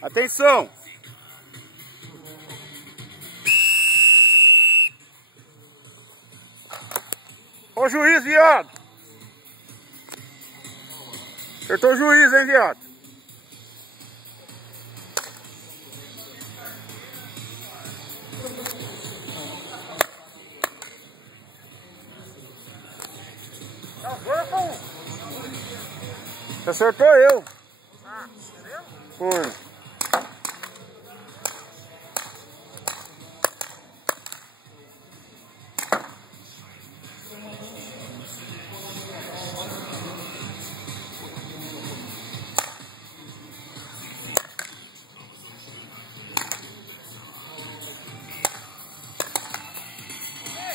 Atenção! Ô juiz, viado! Acertou o juiz, hein, viado? Você acertou eu. Ah, entendeu? Foi.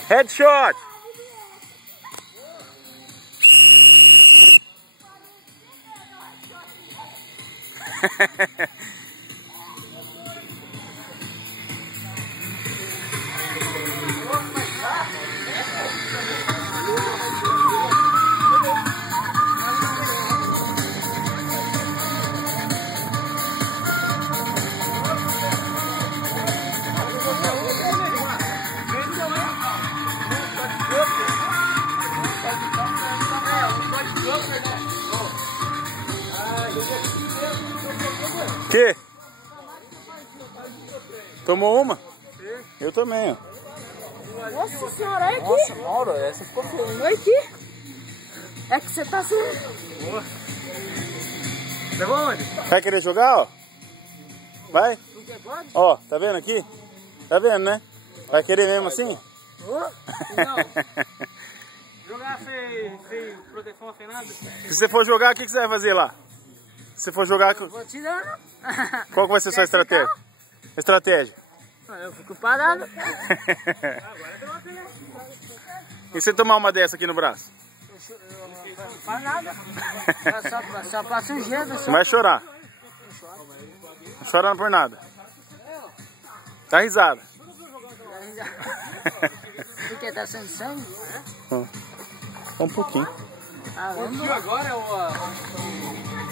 Headshot! Que? Tomou uma? Sim. Eu também, ó. Nossa senhora, olha aqui. Nossa, Mauro, essa ficou feia. Olha aqui. É que você tá assim. Boa. Levou onde? Vai querer jogar, ó? Vai? Não quer pode? Ó, tá vendo aqui? Tá vendo, né? Vai querer mesmo assim? Não. Jogar sem proteção, sem nada? Se você for jogar, o que você vai fazer lá? Se você for jogar, Vou tirando. qual que vai ser a sua estratégia? Estratégia. Eu fico parado. E se tomar uma dessa aqui no braço? Não faz nada. Só passa um gelo. Você vai chorar. Não chora por nada. Dá risada. Porque tá sendo sangue? Só um pouquinho. Ah, vamos. Agora é o...